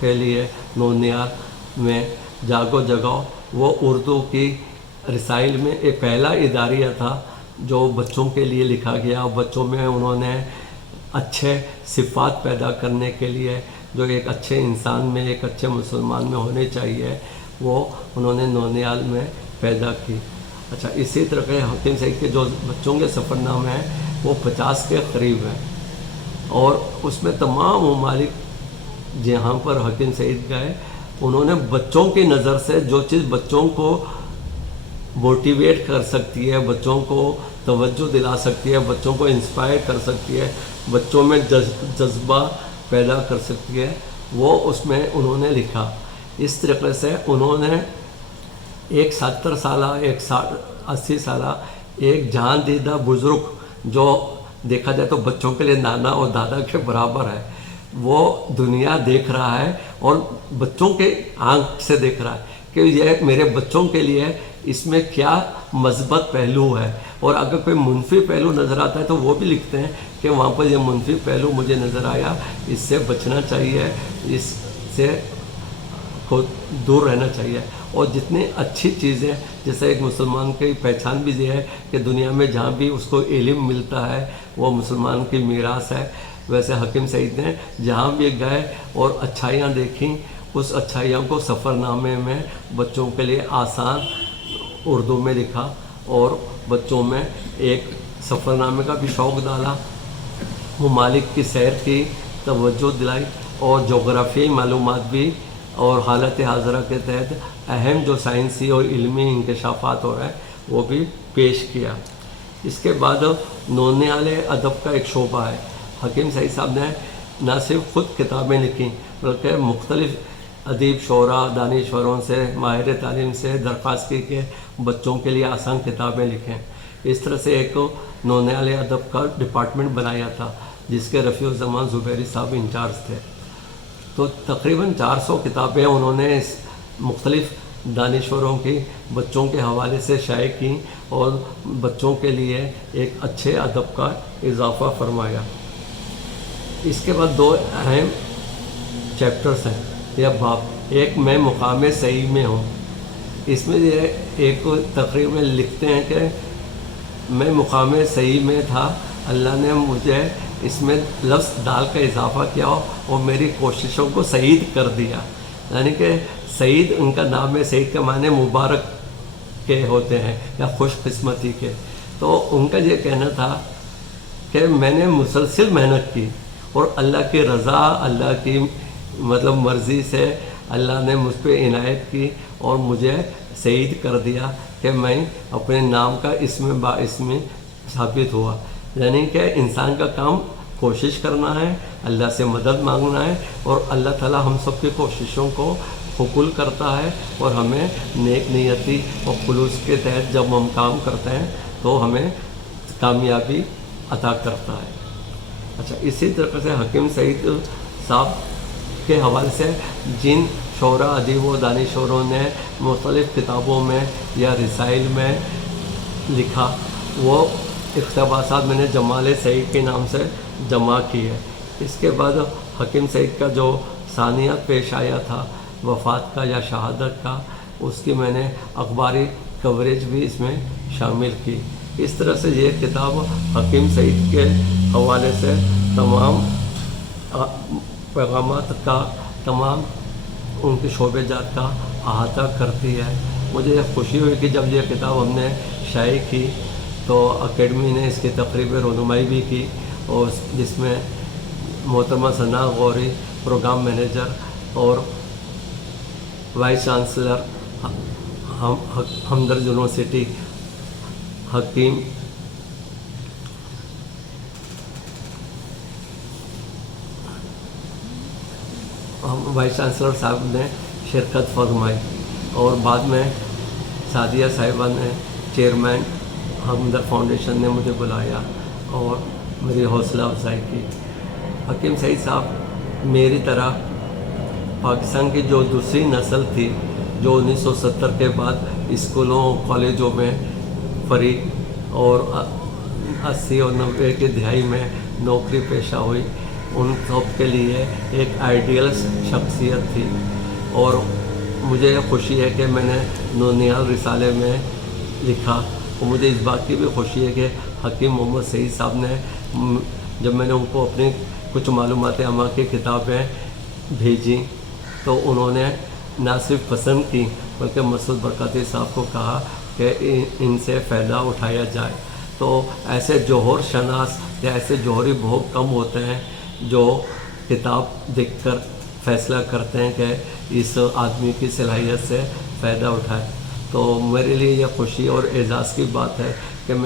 کے لیے نونیال میں جاگو جگاؤ، وہ اردو کی رسائل میں ایک پہلا اداریہ تھا جو بچوں کے لیے لکھا گیا. بچوں میں انہوں نے اچھے صفات پیدا کرنے کے لیے جو ایک اچھے انسان میں، ایک اچھے مسلمان میں ہونے چاہیے، وہ انہوں نے نونیال میں پیدا کی. اچھا، اسی طرح حکیم سعید کے جو بچوں کے سفر نامے ہیں وہ 50 کے قریب ہیں، اور اس میں تمام ممالک جہاں پر حکیم سعید گئے انہوں نے بچوں کی نظر سے جو چیز بچوں کو موٹیویٹ کر سکتی ہے، بچوں کو توجہ دلا سکتی ہے، بچوں کو انسپائر کر سکتی ہے، بچوں میں جذبہ پیدا کر سکتی ہے، وہ اس میں انہوں نے لکھا. اس طریقے سے انہوں نے ایک 70 سالہ، ایک 80 سالہ، ایک جہاں دیدہ بزرگ جو دیکھا جائے تو بچوں کے لیے نانا اور دادا کے برابر ہے، وہ دنیا دیکھ رہا ہے اور بچوں کے آنکھ سے دیکھ رہا ہے کہ یہ میرے بچوں کے لیے اس میں کیا مثبت پہلو ہے، اور اگر کوئی منفی پہلو نظر آتا ہے تو وہ بھی لکھتے ہیں کہ وہاں پر یہ منفی پہلو مجھے نظر آیا، اس سے بچنا چاہیے، اس سے کو دور رہنا چاہیے. اور جتنی اچھی چیزیں، جیسے ایک مسلمان کی پہچان بھی یہ ہے کہ دنیا میں جہاں بھی اس کو علم ملتا ہے وہ مسلمان کی میراث ہے، ویسے حکیم سعید نے جہاں بھی گئے اور اچھائیاں دیکھیں، اس اچھائیوں کو سفر نامے میں بچوں کے لیے آسان اردو میں لکھا اور بچوں میں ایک سفر نامے کا بھی شوق ڈالا، ممالک کی سیر کی توجہ دلائی، اور جغرافیائی معلومات بھی اور حالت حاضرہ کے تحت اہم جو سائنسی اور علمی انکشافات ہو رہے ہیں وہ بھی پیش کیا. اس کے بعد نونیال ادب کا ایک شعبہ ہے. حکیم سعید صاحب نے نہ صرف خود کتابیں لکھیں بلکہ مختلف ادیب شعراء دانشوروں سے، ماہر تعلیم سے درخواست کی کہ بچوں کے لیے آسان کتابیں لکھیں. اس طرح سے ایک نونیال ادب کا ڈپارٹمنٹ بنایا تھا جس کے رفیع الزمان زبیری صاحب انچارج تھے. تو تقریباً 400 کتابیں انہوں نے اس مختلف دانشوروں کی بچوں کے حوالے سے شائع کی اور بچوں کے لیے ایک اچھے ادب کا اضافہ فرمایا. اس کے بعد 2 اہم چیپٹرز ہیں یا باب. ایک میں مقام صحیح میں ہوں. اس میں یہ ایک تقریر میں لکھتے ہیں کہ میں مقام صحیح میں تھا، اللہ نے مجھے اس میں لفظ ڈال کا اضافہ کیا اور میری کوششوں کو سعید کر دیا. یعنی کہ سعید ان کا نام ہے، سعید کے معنی مبارک کے ہوتے ہیں یا خوش قسمتی کے. تو ان کا یہ کہنا تھا کہ میں نے مسلسل محنت کی اور اللہ کی رضا، اللہ کی مرضی سے اللہ نے مجھ پہ عنایت کی اور مجھے سعید کر دیا کہ میں اپنے نام کا اسم بااسم ثابت ہوا. یعنی کہ انسان کا کام کوشش کرنا ہے، اللہ سے مدد مانگنا ہے، اور اللہ تعالیٰ ہم سب کی کوششوں کو قبول کرتا ہے اور ہمیں نیک نیتی اور خلوص کے تحت جب ہم کام کرتے ہیں تو ہمیں کامیابی عطا کرتا ہے. اچھا، اسی طرح سے حکیم سعید صاحب کے حوالے سے جن شعراء ادیب و دانشوروں نے مختلف کتابوں میں یا رسائل میں لکھا، وہ اقتباسات میں نے جمال سعید کے نام سے جمع کی ہے. اس کے بعد حکیم سعید کا جو ثانیہ پیش آیا تھا وفات کا یا شہادت کا، اس کی میں نے اخباری کوریج بھی اس میں شامل کی. اس طرح سے یہ کتاب حکیم سعید کے حوالے سے تمام پیغامات کا، تمام ان کے شعبے جات کا احاطہ کرتی ہے. مجھے یہ خوشی ہوئی کہ جب یہ کتاب ہم نے شائع کی تو اکیڈمی نے اس کی تقریب رونمائی بھی کی، اور جس میں محترمہ ثنا غوری پروگرام مینیجر اور وائس چانسلر ہمدرد یونیورسٹی حکیم وائس چانسلر صاحب نے شرکت فرمائی، اور بعد میں سعدیہ صاحبہ نے، چیئرمین ہمدرد فاؤنڈیشن نے مجھے بلایا اور میری حوصلہ افزائی کی. حکیم سعید صاحب میری طرح پاکستان کی جو دوسری نسل تھی جو 1970 کے بعد اسکولوں کالجوں میں فریق اور 80 اور 90 کی دہائی میں نوکری پیشہ ہوئی، ان سب کے لیے ایک آئیڈیل شخصیت تھی. اور مجھے خوشی ہے کہ میں نے نونیال رسالے میں لکھا. اور مجھے اس بات کی بھی خوشی ہے کہ حکیم محمد سعید صاحب نے جب میں نے ان کو اپنی کچھ معلومات عامہ کی کتابیں بھیجی تو انہوں نے نہ صرف پسند کی بلکہ مسعود برکاتی صاحب کو کہا کہ ان سے فائدہ اٹھایا جائے. تو ایسے جوہر شناس یا ایسے جوہری بہت کم ہوتے ہیں جو کتاب دیکھ کر فیصلہ کرتے ہیں کہ اس آدمی کی صلاحیت سے فائدہ اٹھائے. تو میرے لیے یہ خوشی اور اعزاز کی بات ہے کہ میں